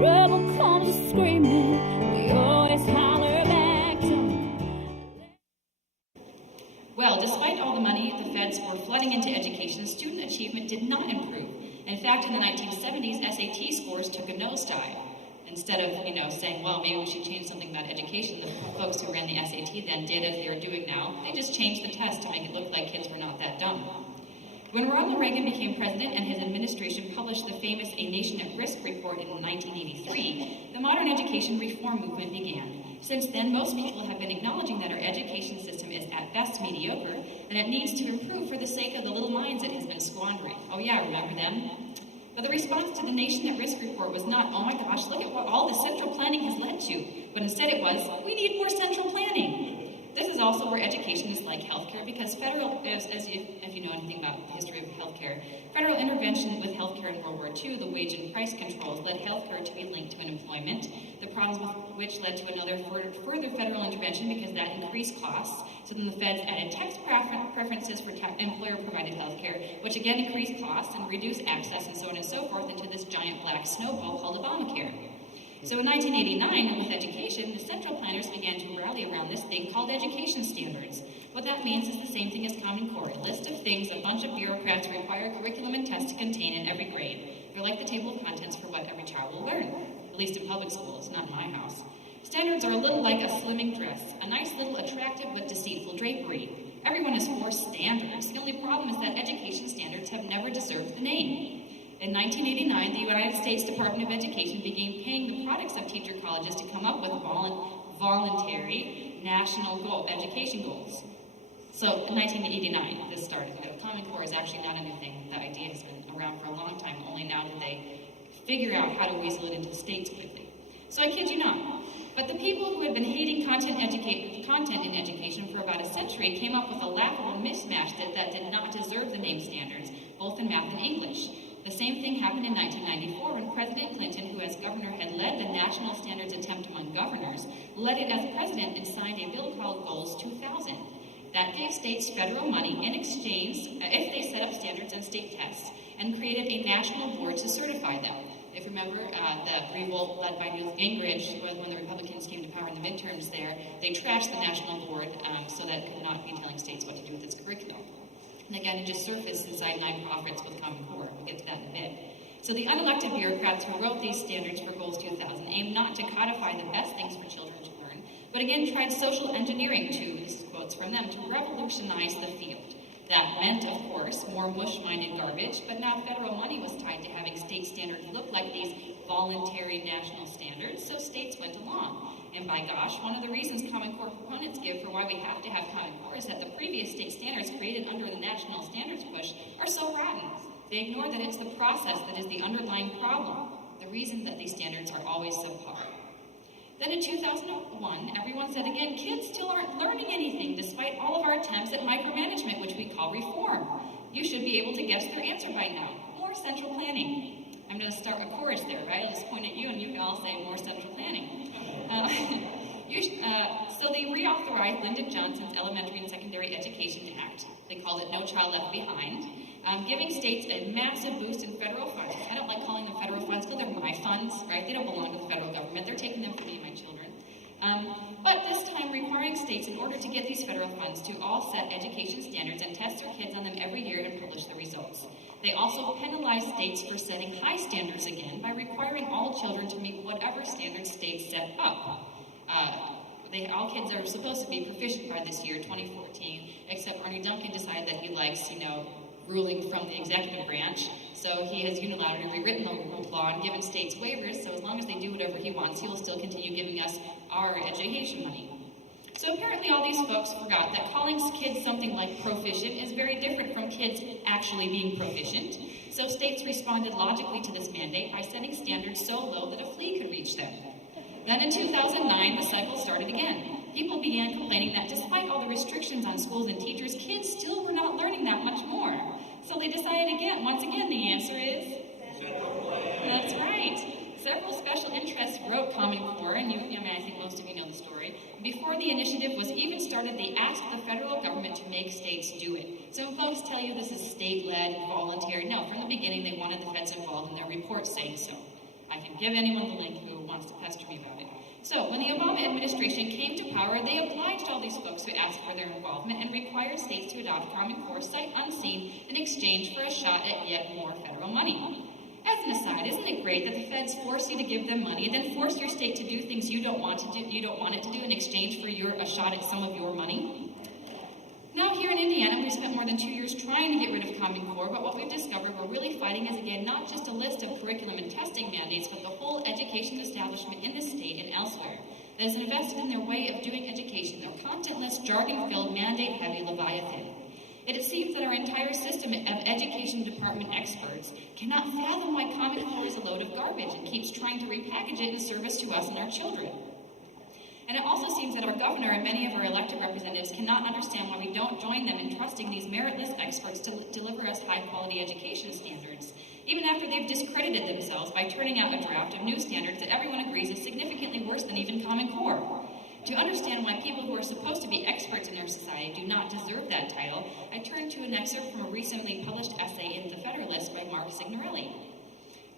rebel comes screaming, we always holler back to. Well, despite all the money the feds were flooding into education, student achievement did not improve. In fact, in the 1970s, SAT scores took a nosedive. Instead of, saying, well, maybe we should change something about education, the folks who ran the SAT then did as they are doing now. They just changed the test to make it look like kids were not that dumb. When Ronald Reagan became president and his administration published the famous A Nation at Risk report in 1983, the modern education reform movement began. Since then, most people have been acknowledging that our education system is at best mediocre, and it needs to improve for the sake of the little minds it has been squandering. Oh yeah, remember them? But the response to the Nation at Risk report was not, oh my gosh, look at what all the central planning has led to, but instead it was, we need more central planning. This is also where education is like healthcare, because if you know anything about the history of healthcare, federal intervention with healthcare in World War II, the wage and price controls, led healthcare to be linked to unemployment, the problems with which led to another further federal intervention because that increased costs. So then the feds added tax preferences for employer-provided healthcare, which again increased costs and reduced access and so on and so forth into this giant black snowball called Obamacare. So in 1989, with education, the central planners began to rally around this thing called education standards. What that means is the same thing as Common Core, a list of things a bunch of bureaucrats require curriculum and tests to contain in every grade. They're like the table of contents for what every child will learn, at least in public schools, not in my house. Standards are a little like a slimming dress, a nice little attractive but deceitful drapery. Everyone is for standards. The only problem is that education standards have never deserved the name. In 1989, the United States Department of Education began paying the products of teacher colleges to come up with voluntary national education goals. So in 1989, this started. The Common Core is actually not a new thing. The idea has been around for a long time, only now did they figure out how to weasel it into states quickly. So I kid you not. But the people who had been hating content in education for about a century came up with a laughable mismatch that did not deserve the name standards, both in math and English. The same thing happened in 1994 when President Clinton, who as governor had led the national standards attempt among governors, led it as president and signed a bill called Goals 2000. That gave states federal money in exchange if they set up standards and state tests and created a national board to certify them. If you remember, the revolt led by Newt Gingrich, when the Republicans came to power in the midterms there, they trashed the national board so that it could not be telling states what to do with its curriculum. And again, it just surfaced inside nonprofits with Common Core. We'll get to that in a bit. So the unelected bureaucrats who wrote these standards for Goals 2000 aimed not to codify the best things for children to learn, but again tried social engineering to, this is quotes from them, to revolutionize the field. That meant, of course, more mush-minded garbage, but now federal money was tied to having state standards look like these voluntary national standards, so states went along. And by gosh, one of the reasons Common Core proponents give for why we have to have Common Core is that the previous state standards created under the national standards push are so rotten. They ignore that it's the process that is the underlying problem, the reason that these standards are always subpar. Then in 2001, everyone said again, kids still aren't learning anything despite all of our attempts at micromanagement, which we call reform. You should be able to guess their answer by now. More central planning. I'm going to start a chorus there, right? I'll just point at you and you can all say more central planning. So they reauthorized Lyndon Johnson's Elementary and Secondary Education Act. They called it No Child Left Behind, giving states a massive boost in federal funds. I don't like calling them federal funds because they're my funds, right? They don't belong to the federal government. They're taking them from me and my children. But this time requiring states, in order to get these federal funds, to all set education standards and test their kids on them every year and publish the results. They also penalized states for setting high standards again by requiring all children to meet whatever standards states set up. All kids are supposed to be proficient by this year, 2014, except Arnie Duncan decided that he likes, ruling from the executive branch. So he has unilaterally rewritten the law and given states waivers, so as long as they do whatever he wants, he will still continue giving us our education money. So apparently all these folks forgot that calling kids something like proficient is very different from kids actually being proficient. So states responded logically to this mandate by setting standards so low that a flea could reach them. Then in 2009, the cycle started again. People began complaining that despite all the restrictions on schools and teachers, kids still were not learning that much more. So they decided again, once again, the answer is? That's right. Several special interests wrote Common Core, and I think most of you know the story. Before the initiative was even started, they asked the federal government to make states do it. So when folks tell you this is state-led, voluntary, no, from the beginning they wanted the feds involved in their reports saying so. I can give anyone the link who wants to pester me about it. So, when the Obama administration came to power, they obliged all these folks who asked for their involvement and required states to adopt Common Core sight unseen in exchange for a shot at yet more federal money. As an aside, isn't it great that the feds force you to give them money, then force your state to do things you don't want it to do in exchange for a shot at some of your money? Now here in Indiana, we've spent more than 2 years trying to get rid of Common Core, but what we've discovered we're really fighting is, again, not just a list of curriculum and testing mandates, but the whole education establishment in the state and elsewhere that is invested in their way of doing education, their contentless, jargon-filled, mandate-heavy leviathan. It seems that our entire system of education department experts cannot fathom why Common Core is a load of garbage and keeps trying to repackage it in service to us and our children. And it also seems that our governor and many of our elected representatives cannot understand why we don't join them in trusting these meritless experts to deliver us high-quality education standards, even after they've discredited themselves by turning out a draft of new standards that everyone agrees is significantly worse than even Common Core. To understand why people who are supposed to be experts in our society do not deserve that title, I turn to an excerpt from a recently published essay in The Federalist by Mark Signorelli.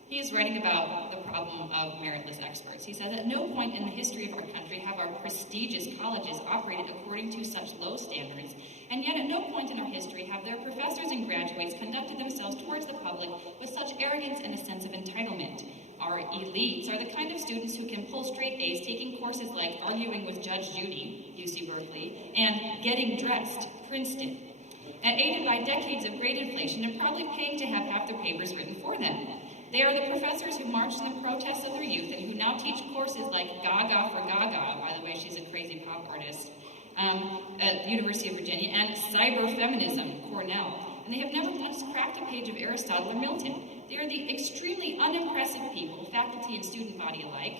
He is writing about the problem of meritless experts. He says, at no point in the history of our country have our prestigious colleges operated according to such low standards, and yet at no point in our history have their professors and graduates conducted themselves towards the public with such arrogance and a sense of entitlement. Our elites are the kind of students who can pull straight A's taking courses like Arguing with Judge Judy, UC Berkeley, and Getting Dressed, Princeton, and aided by decades of grade inflation and probably paying to have half their papers written for them. They are the professors who marched in the protests of their youth and who now teach courses like Gaga for Gaga, by the way, she's a crazy pop artist, at the University of Virginia, and cyberfeminism, Cornell. And they have never once cracked a page of Aristotle or Milton. They are the extremely unimpressive people, faculty and student body alike,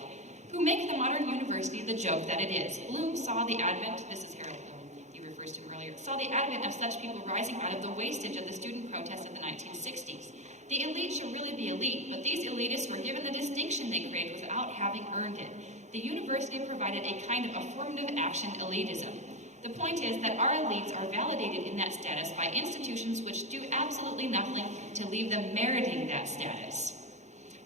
who make the modern university the joke that it is. Bloom saw the advent, this is Harold Bloom, he refers to him earlier, saw the advent of such people rising out of the wastage of the student protests of the 1960s. The elite should really be elite, but these elitists were given the distinction they craved without having earned it. The university provided a kind of affirmative action elitism. The point is that our elites are validated in that status by institutions which do absolutely nothing to leave them meriting that status.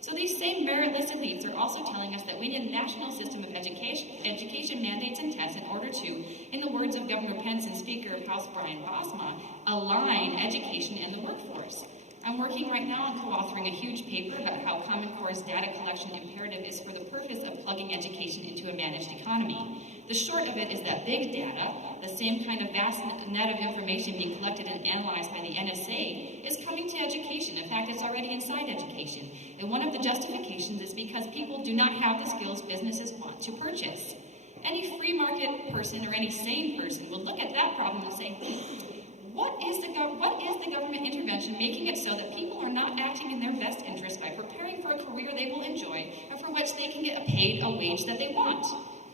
So these same meritless elites are also telling us that we need a national system of education mandates and tests in order to, in the words of Governor Pence and Speaker of House Brian Bosma, align education and the workforce. I'm working right now on co-authoring a huge paper about how Common Core's data collection imperative is for the purpose of plugging education into a managed economy. The short of it is that big data, the same kind of vast net of information being collected and analyzed by the NSA, is coming to education. In fact, it's already inside education. And one of the justifications is because people do not have the skills businesses want to purchase. Any free market person or any sane person would look at that problem and say, what is the government intervention making it so that people are not acting in their best interest by preparing for a career they will enjoy and for which they can get paid a wage that they want?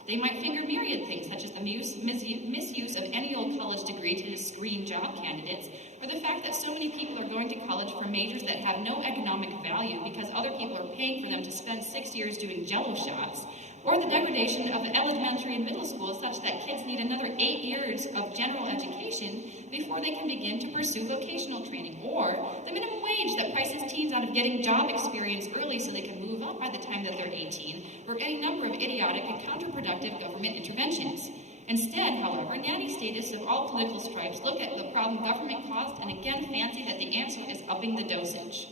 They might finger myriad things, such as the misuse of any old college degree to screen job candidates, or the fact that so many people are going to college for majors that have no economic value because other people are paying for them to spend 6 years doing Jell-O shots, or the degradation of elementary and middle school such that kids need another 8 years of general education before they can begin to pursue vocational training, or the minimum wage that prices teens out of getting job experience early so they can move up by the time that they're 18, or any number of idiotic and counterproductive government interventions. Instead, however, nanny statists of all political stripes look at the problem government caused and again fancy that the answer is upping the dosage.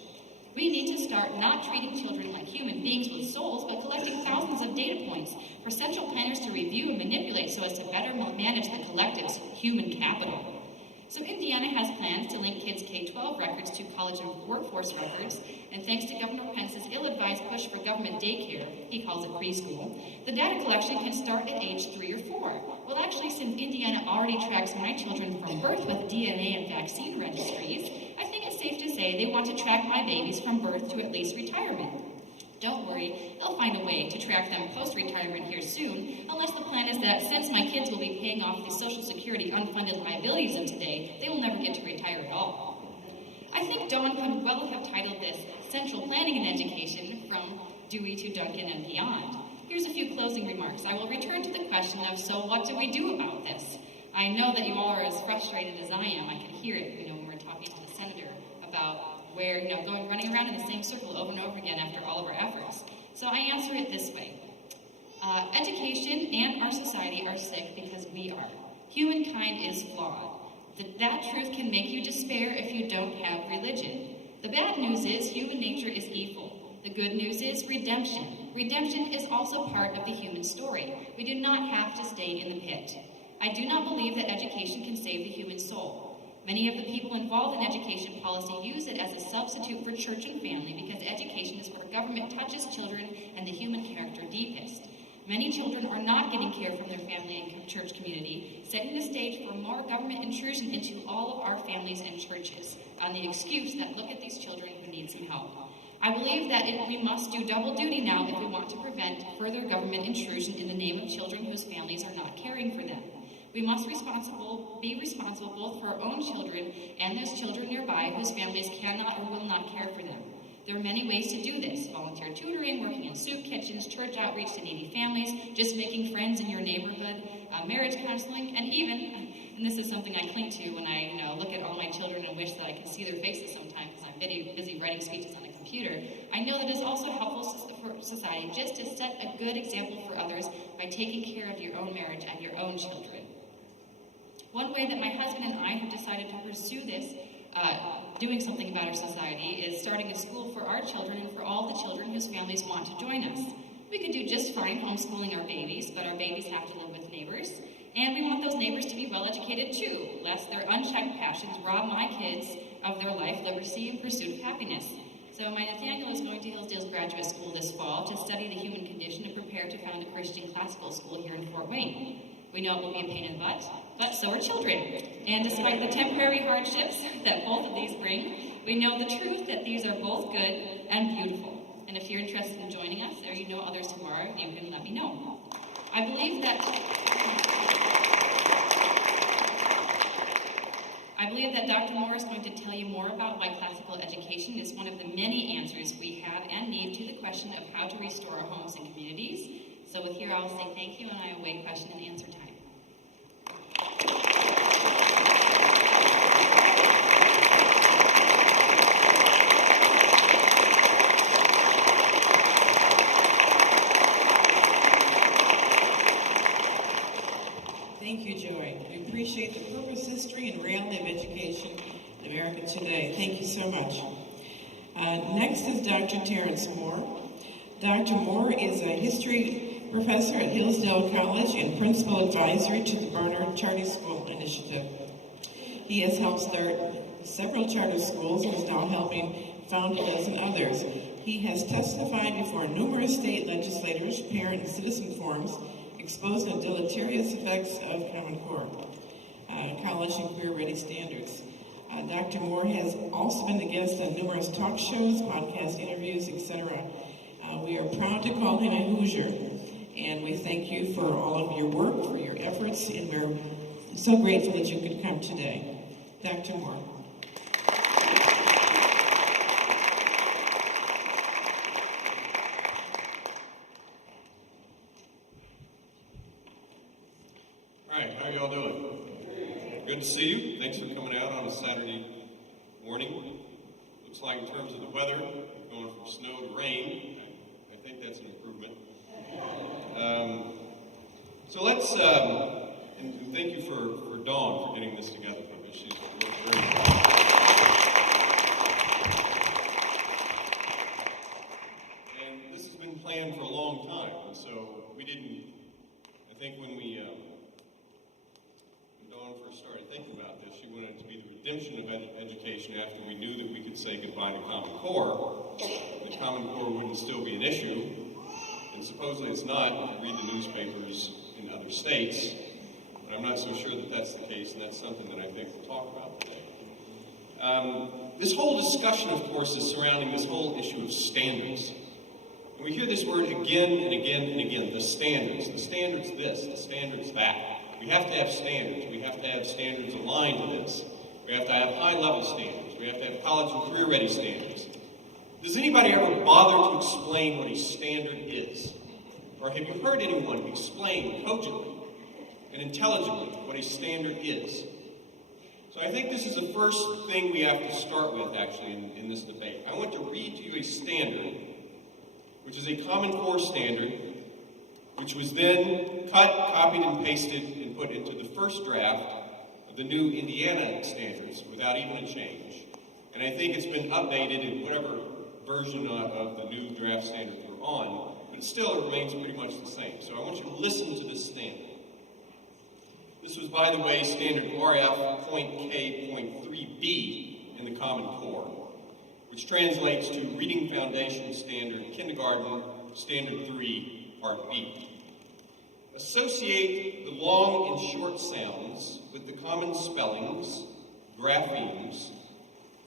We need to start not treating children like human beings with souls, but collecting thousands of data points for central planners to review and manipulate so as to better manage the collective's human capital. So Indiana has plans to link kids' K-12 records to college and workforce records, and thanks to Governor Pence's ill-advised push for government daycare, he calls it preschool, the data collection can start at age 3 or 4. Well, actually, since Indiana already tracks my children from birth with DNA and vaccine registries, I think it's safe to say they want to track my babies from birth to at least retirement. Don't worry, they'll find a way to track them post-retirement here soon, unless the plan is that since my kids will be paying off the Social Security unfunded liabilities of today, they will never get to retire at all. I think Dawn could well have titled this Central Planning in Education from Dewey to Duncan and Beyond. Here's a few closing remarks. I will return to the question of, so what do we do about this? I know that you all are as frustrated as I am. I can hear it, when we're talking to the senator about where, running around in the same circle over and over again after all of our efforts. So I answer it this way. Education and our society are sick because we are. Humankind is flawed. That truth can make you despair if you don't have religion. The bad news is human nature is evil. The good news is redemption. Redemption is also part of the human story. We do not have to stay in the pit. I do not believe that education can save the human soul. Many of the people involved in education policy use it as a substitute for church and family because education is where government touches children and the human character deepest. Many children are not getting care from their family and church community, setting the stage for more government intrusion into all of our families and churches, on the excuse that look at these children who need some help. I believe that we must do double duty now if we want to prevent further government intrusion in the name of children whose families are not caring for them. We must be responsible both for our own children and those children nearby whose families cannot or will not care for them. There are many ways to do this: volunteer tutoring, working in soup kitchens, church outreach to needy families, just making friends in your neighborhood, marriage counseling, and even, and this is something I cling to when I look at all my children and wish that I could see their faces sometimes because I'm busy writing speeches on the computer, I know that it's also helpful for society just to set a good example for others by taking care of your own marriage and your own children. One way that my husband and I have decided to pursue this, doing something about our society, is starting a school for our children and for all the children whose families want to join us. We could do just fine homeschooling our babies, but our babies have to live with neighbors, and we want those neighbors to be well-educated too, lest their unchecked passions rob my kids of their life, liberty, and pursuit of happiness. So my Nathaniel is going to Hillsdale's graduate school this fall to study the human condition and prepare to found a Christian classical school here in Fort Wayne. We know it will be a pain in the butt, but so are children. And despite the temporary hardships that both of these bring, we know the truth that these are both good and beautiful. And if you're interested in joining us, or you know others tomorrow, you can let me know. I believe that Dr. Moore is going to tell you more about why classical education is one of the many answers we have and need to the question of how to restore our homes and communities. So with here, I'll say thank you, and I await question and answer time. Thank you, Joy. We appreciate the purpose, history, and reality of education in America today. Thank you so much. Next is Dr. Terrence Moore. Dr. Moore is a history professor at Hillsdale College and principal advisor to the Barnard Charter School Initiative. He has helped start several charter schools and is now helping found a dozen others. He has testified before numerous state legislators, parent, and citizen forums, exposing the deleterious effects of Common Core, college and career-ready standards. Dr. Moore has also been a guest on numerous talk shows, podcast interviews, etc. We are proud to call him a Hoosier, and we thank you for all of your work, for your efforts, and we're so grateful that you could come today. Dr. Moore. All right, how y'all doing? Good to see you. Thanks for coming out on a Saturday morning. Looks like in terms of the weather, we're going from snow to rain. I think that's an improvement. So let's, and thank you for Dawn for getting this together for me. She's worked very hard. And this has been planned for a long time, and so we didn't, I think when Dawn first started thinking about this, she wanted it to be the redemption of education after we knew that we could say goodbye to Common Core. The Common Core wouldn't still be an issue, and supposedly it's not. You can read the newspapers in other states, but I'm not so sure that that's the case, and that's something that I think we'll talk about today. This whole discussion, of course, is surrounding this whole issue of standards. And we hear this word again and again and again, the standards. The standards this, the standards that. We have to have standards. We have to have standards aligned to this. We have to have high-level standards. We have to have college and career-ready standards. Does anybody ever bother to explain what a standard is? Or have you heard anyone explain cogently and intelligently what a standard is? So I think this is the first thing we have to start with, actually, in this debate. I want to read to you a standard which is a Common Core standard, which was then cut, copied, and pasted and put into the first draft of the new Indiana standards without even a change. And I think it's been updated in whatever version of the new draft standard we're on, but still it remains pretty much the same. So I want you to listen to this standard. This was, by the way, standard RF.K.3b in the Common Core, which translates to Reading Foundation Standard Kindergarten Standard 3, Part B. Associate the long and short sounds with the common spellings, graphemes,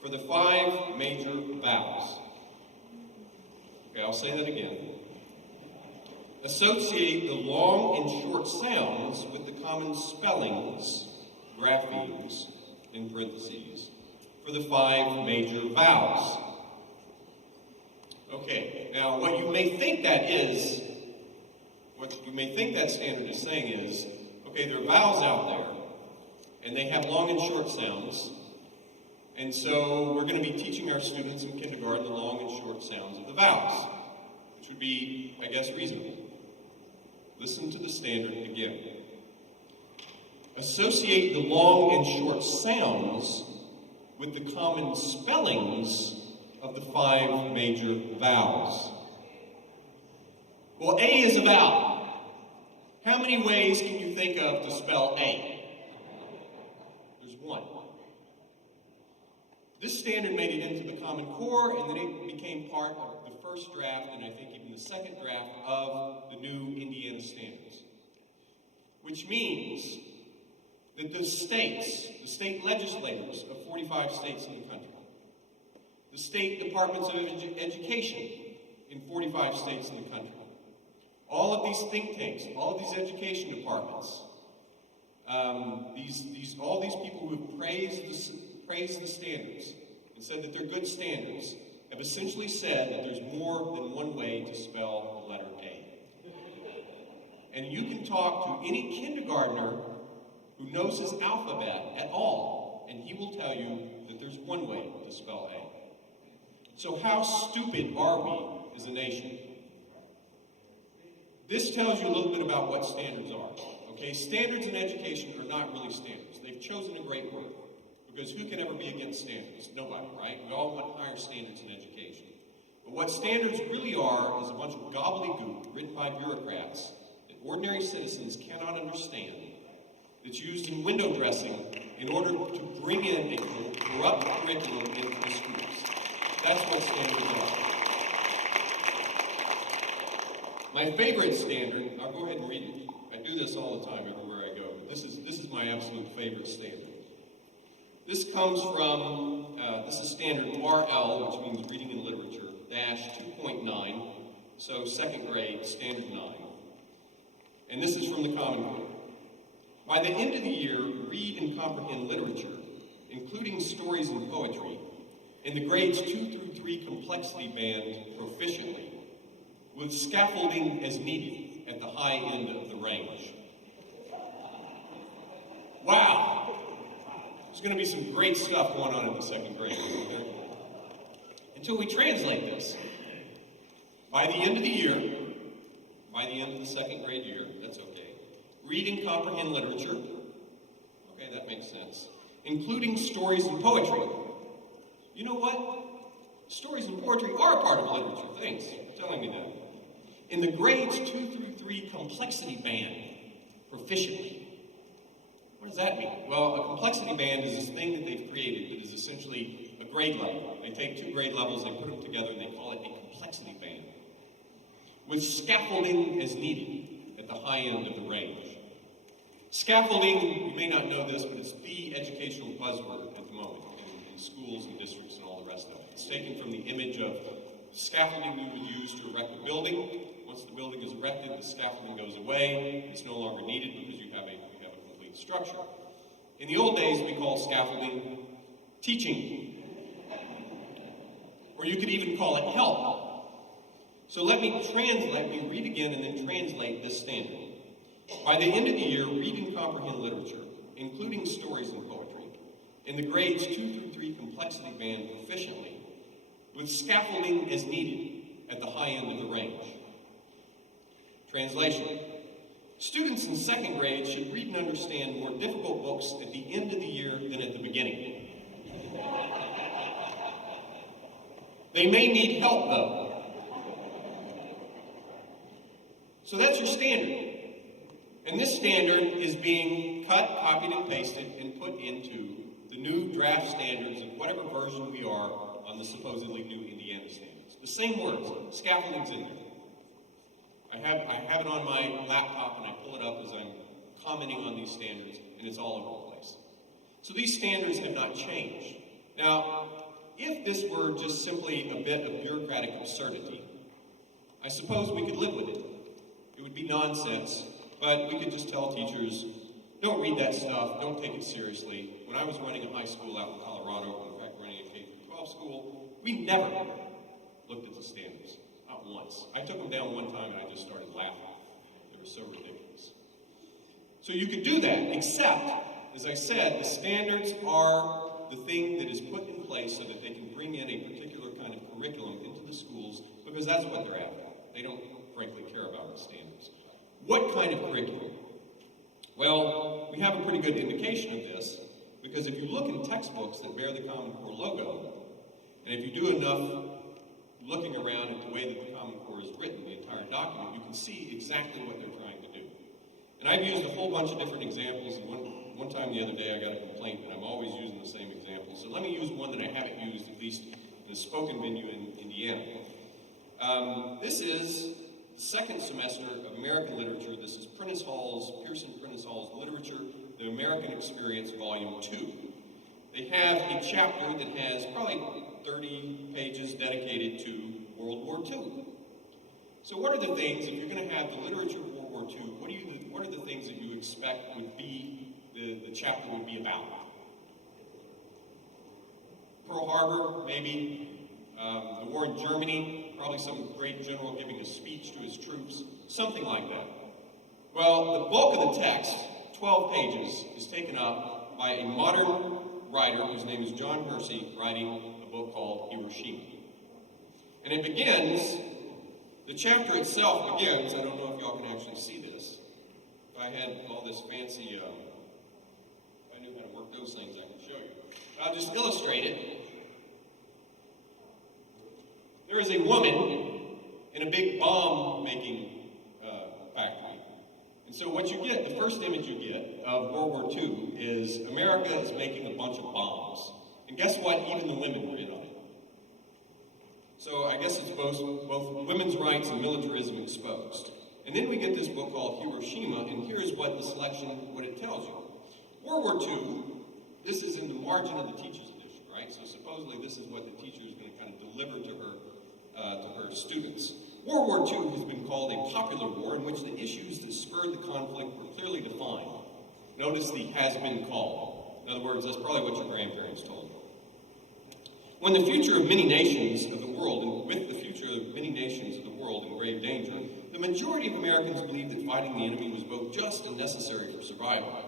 for the 5 major vowels. Okay, I'll say that again. Associate the long and short sounds with the common spellings, graphemes, in parentheses, for the 5 major vowels. Okay, now what you may think that standard is saying is, okay, there are vowels out there, and they have long and short sounds, and so we're going to be teaching our students in kindergarten the long and short sounds of the vowels, which would be, I guess, reasonable. Listen to the standard again. Associate the long and short sounds with the common spellings of the 5 major vowels. Well, A is a vowel. How many ways can you think of to spell A? There's one. This standard made it into the Common Core, and then it became part of the first draft, and I think even the second draft of the new Indiana standards. Which means that the state legislators of 45 states in the country, the state departments of education in 45 states in the country, all of these think tanks, all of these education departments, all these people who have praised the standards and said that they're good standards, have essentially said that there's more than one way to spell the letter A. And you can talk to any kindergartner who knows his alphabet at all, and he will tell you that there's one way to spell A. So how stupid are we as a nation? This tells you a little bit about what standards are. Okay, standards in education are not really standards. They've chosen a great word, because who can ever be against standards? Nobody, right? We all want higher standards in education. But what standards really are is a bunch of gobbledygook written by bureaucrats that ordinary citizens cannot understand, that's used in window dressing in order to bring in a corrupt curriculum into the schools. That's what standards are. My favorite standard, I'll go ahead and read it. I do this all the time everywhere I go, but this is my absolute favorite standard. This comes from, this is standard RL, which means Reading and Literature, -2.9, so 2nd grade, standard 9. And this is from the Common Core. By the end of the year, read and comprehend literature, including stories and poetry, in the grades 2 through 3 complexity band proficiently, with scaffolding as needed at the high end of the range. Wow! There's going to be some great stuff going on in the 2nd grade. Until we translate this. By the end of the year, by the end of the 2nd grade year, that's okay, read and comprehend literature. Okay, that makes sense. Including stories and poetry. You know what? Stories and poetry are a part of literature. Thanks for telling me that. In the grades 2 through 3 complexity band, proficiently. What does that mean? Well, a complexity band is this thing that they've created that is essentially a grade level. They take 2 grade levels, they put them together, and they call it a complexity band. With scaffolding as needed at the high end of the range. Scaffolding, you may not know this, but it's the educational buzzword at the moment in schools and districts and all the rest of it. It's taken from the image of scaffolding we would use to erect a building. Once the building is erected, the scaffolding goes away. It's no longer needed because you have a complete structure. In the old days, we called scaffolding teaching. Or you could even call it help. So let me read again and then translate this standard. By the end of the year, read and comprehend literature, including stories and poetry, in the grades 2 through 3 complexity band proficiently, with scaffolding as needed at the high end of the range. Translation: students in second grade should read and understand more difficult books at the end of the year than at the beginning. They may need help, though. So that's your standard. And this standard is being cut, copied, and pasted and put into the new draft standards of whatever version we are on the supposedly new Indiana standards. The same words, scaffolding's in there. I have it on my laptop and I pull it up as I'm commenting on these standards, and it's all over the place. So these standards have not changed. Now, if this were just simply a bit of bureaucratic absurdity, I suppose we could live with it. It would be nonsense, but we could just tell teachers, don't read that stuff, don't take it seriously. When I was running a high school out in Colorado, in fact running a K-12 school, we never looked at the standards, not once. I took them down one time and I just started laughing. They were so ridiculous. So you could do that, except, as I said, the standards are the thing that is put in place so that they can bring in a particular kind of curriculum into the schools, because that's what they're after. They don't, frankly, care about the standards. What kind of curriculum? Well, we have a pretty good indication of this, because if you look in textbooks that bear the Common Core logo, and if you do enough looking around at the way that the Common Core is written, the entire document, you can see exactly what they're trying to do. And I've used a whole bunch of different examples, and one time the other day I got a complaint that I'm always using the same example. So let me use one that I haven't used, at least in a spoken venue in Indiana. This is the second semester of American literature. This is Pearson Prentice Hall's Literature, The American Experience, Volume 2. They have a chapter that has probably 30 pages dedicated to World War II. So what are the things, if you're going to have the literature of World War II, what are the things that you expect would be, the chapter would be about? Pearl Harbor, maybe. The war in Germany, probably some great general giving a speech to his troops, something like that. Well, the bulk of the text, 12 pages, is taken up by a modern writer whose name is John Hersey, writing a book called Hiroshima. And it begins, the chapter itself begins, I don't know if y'all can actually see this. If I had all this fancy, if I knew how to work those things, I could show you. I'll just illustrate it. There is a woman in a big bomb-making factory. And so what you get, the first image you get of World War II is America is making a bunch of bombs. And guess what? Even the women were in on it. So I guess it's both women's rights and militarism exposed. And then we get this book called Hiroshima, and here's what the selection, what it tells you. World War II, this is in the margin of the teacher's edition, right? So supposedly this is what the teacher is going to kind of deliver to her students. World War II has been called a popular war in which the issues that spurred the conflict were clearly defined. Notice the has been called. In other words, that's probably what your grandparents told you. When the future of many nations of the world, and with the future of many nations of the world in grave danger, the majority of Americans believed that fighting the enemy was both just and necessary for survival.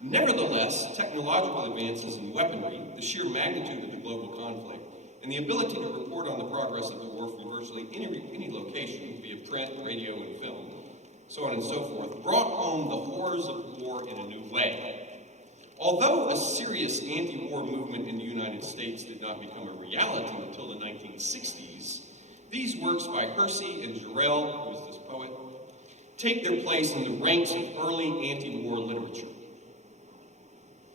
Nevertheless, technological advances in weaponry, the sheer magnitude of the global conflict, and the ability to report on the progress of the war from virtually any location, via print, radio, and film, so on and so forth, brought home the horrors of war in a new way. Although a serious anti-war movement in the United States did not become a reality until the 1960s, these works by Hersey and Jarrell, who is this poet, take their place in the ranks of early anti-war literature.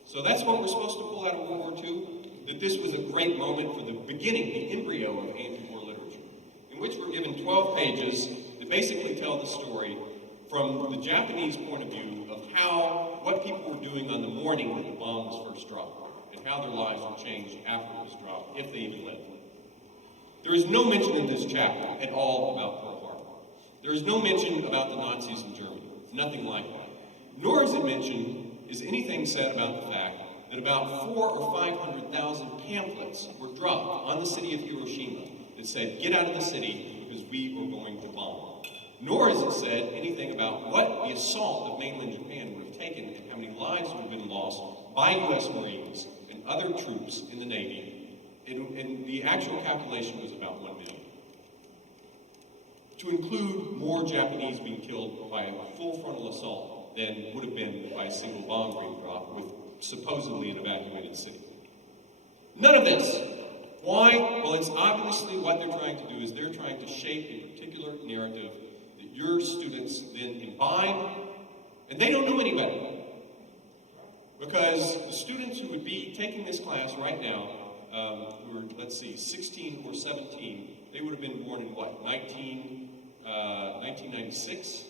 So that's what we're supposed to pull out of World War II? That this was a great moment for the beginning, the embryo of anti-war literature, in which we're given 12 pages that basically tell the story from the Japanese point of view of what people were doing on the morning that the bomb was first dropped, and how their lives were changed after it was dropped, if they even lived. There is no mention in this chapter at all about Pearl Harbor. There is no mention about the Nazis in Germany, nothing like that. Nor is anything said about the fact that about 400,000 or 500,000 pamphlets were dropped on the city of Hiroshima that said, get out of the city because we are going to bomb. Nor is it said anything about what the assault of mainland Japan would have taken and how many lives would have been lost by U.S. Marines and other troops in the Navy. And the actual calculation was about 1 million. to include more Japanese being killed by a full frontal assault than would have been by a single bomb being dropped with supposedly an evacuated city. None of this. Why? Well, it's obviously what they're trying to do is they're trying to shape a particular narrative that your students then imbibe, and they don't know any better. Because the students who would be taking this class right now, who are, let's see, 16 or 17, they would have been born in what, 1996?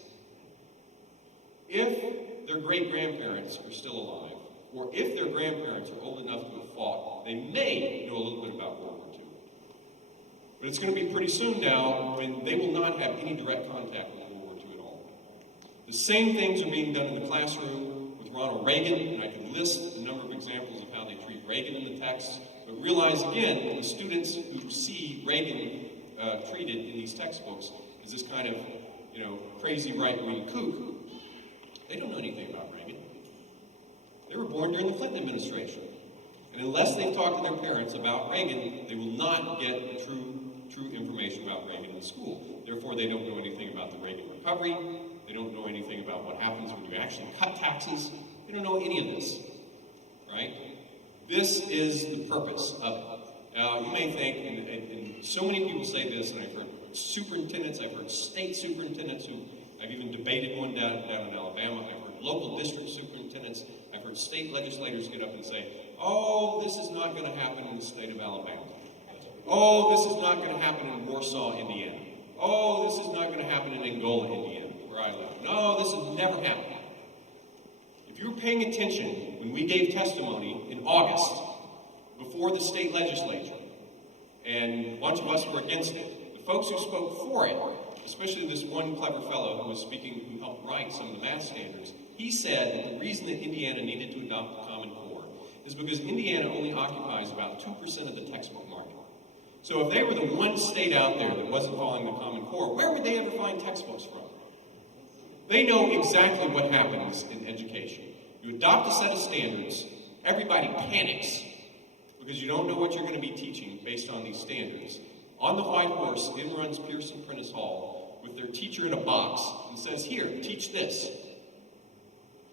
If their great-grandparents are still alive, or if their grandparents are old enough to have fought, they may know a little bit about World War II. But it's going to be pretty soon now when they will not have any direct contact with World War II at all. The same things are being done in the classroom with Ronald Reagan, and I could list a number of examples of how they treat Reagan in the text, but realize again that the students who see Reagan treated in these textbooks as this kind of, crazy right-wing kook, they don't know anything about Reagan. They were born during the Clinton administration. And unless they've talked to their parents about Reagan, they will not get true information about Reagan in school. Therefore, they don't know anything about the Reagan recovery. They don't know anything about what happens when you actually cut taxes. They don't know any of this, right? This is the purpose of it. Now, you may think, and so many people say this, and I've heard superintendents, I've heard state superintendents who, I've even debated one down in Alabama, I've heard local district superintendents, I've heard state legislators get up and say, oh, this is not going to happen in the state of Alabama. Oh, this is not going to happen in Warsaw, Indiana. Oh, this is not going to happen in Angola, Indiana, where I live. No, this has never happened. If you were paying attention when we gave testimony in August before the state legislature, and a bunch of us were against it, the folks who spoke for it, especially this one clever fellow who was speaking, who helped write some of the math standards, he said that the reason that Indiana needed to adopt the Common Core is because Indiana only occupies about 2% of the textbook market. So if they were the one state out there that wasn't following the Common Core, where would they ever find textbooks from? They know exactly what happens in education. You adopt a set of standards, everybody panics because you don't know what you're going to be teaching based on these standards. On the white horse, in runs Pearson Prentice Hall with their teacher in a box and says, here, teach this.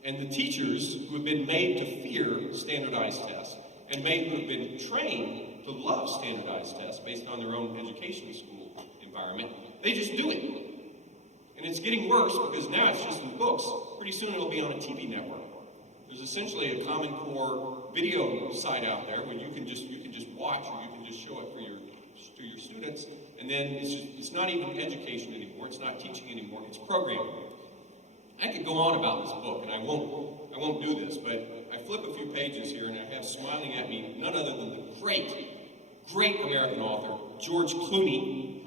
And the teachers who have been made to fear standardized tests and who have been trained to love standardized tests based on their own education school environment, they just do it. And it's getting worse because now it's just in books. Pretty soon it'll be on a TV network. There's essentially a Common Core video site out there where you can just watch or you can just show it to your students, and then it's not even education anymore. It's not teaching anymore. It's programming. I could go on about this book, and I won't do this, but I flip a few pages here, and I have smiling at me none other than the great American author, George Clooney,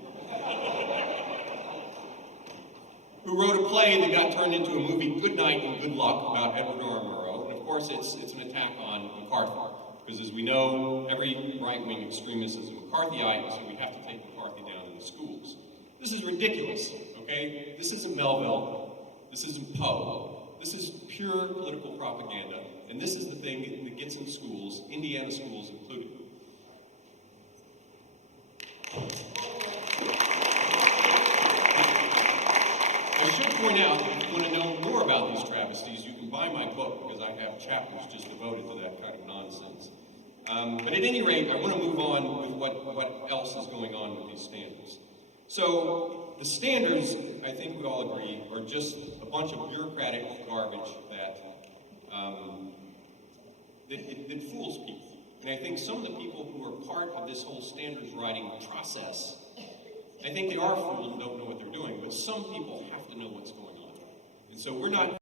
who wrote a play that got turned into a movie, Good Night and Good Luck, about Edward R. Murrow. And of course, it's an attack on McCarthy, because as we know, every right-wing extremist is a McCarthyite, so we have to take McCarthy down in the schools. This is ridiculous, okay? This isn't Melville. This isn't Poe. This is pure political propaganda, and this is the thing that gets in schools, Indiana schools included. I should point out that if you want to know more about these travesties, you can buy my book, because I have chapters just devoted to that kind of nonsense. But at any rate, I want to move on with what else is going on with these standards. So the standards, I think we all agree, are just a bunch of bureaucratic garbage that fools people. And I think some of the people who are part of this whole standards writing process, I think they are fooled and don't know what they're doing, but some people have to know what's going on. And so we're not